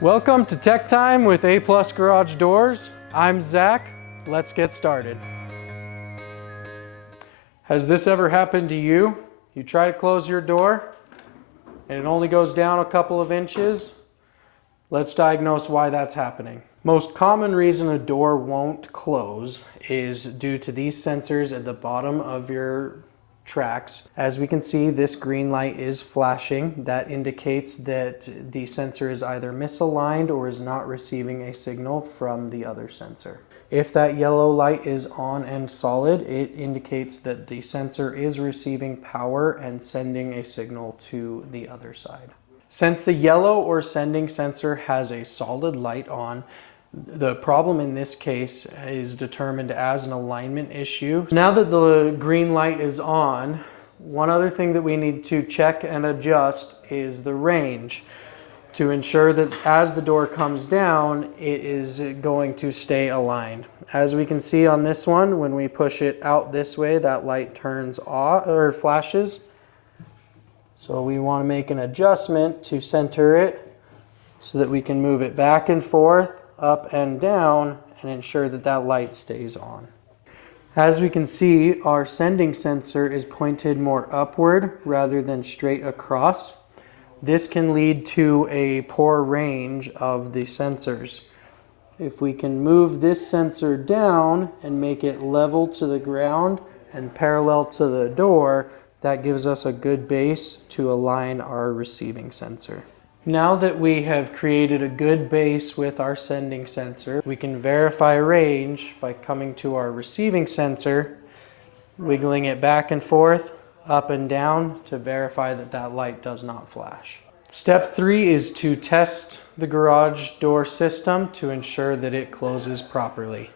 Welcome to Tech Time with A+ Garage Doors. I'm Zach. Let's get started. Has this ever happened to you? You try to close your door and it only goes down a couple of inches? Let's diagnose why that's happening. Most common reason a door won't close is due to these sensors at the bottom of your tracks. As we can see, this green light is flashing. That indicates that the sensor is either misaligned or is not receiving a signal from the other sensor. If that yellow light is on and solid, it indicates that the sensor is receiving power and sending a signal to the other side. Since the yellow or sending sensor has a solid light on, the problem in this case is determined as an alignment issue. Now that the green light is on, one other thing that we need to check and adjust is the range to ensure that as the door comes down, it is going to stay aligned. As we can see on this one, when we push it out this way, that light turns off or flashes. So we want to make an adjustment to center it so that we can move it back and forth, up and down, and ensure that that light stays on. As we can see, our sending sensor is pointed more upward rather than straight across. This can lead to a poor range of the sensors. If we can move this sensor down and make it level to the ground and parallel to the door, that gives us a good base to align our receiving sensor. Now that we have created a good base with our sending sensor, we can verify range by coming to our receiving sensor, wiggling it back and forth, up and down to verify that that light does not flash. Step 3 is to test the garage door system to ensure that it closes properly.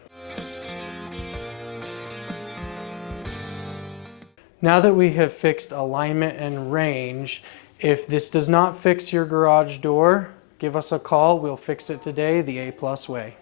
Now that we have fixed alignment and range, if this does not fix your garage door, give us a call. We'll fix it today the A+ way.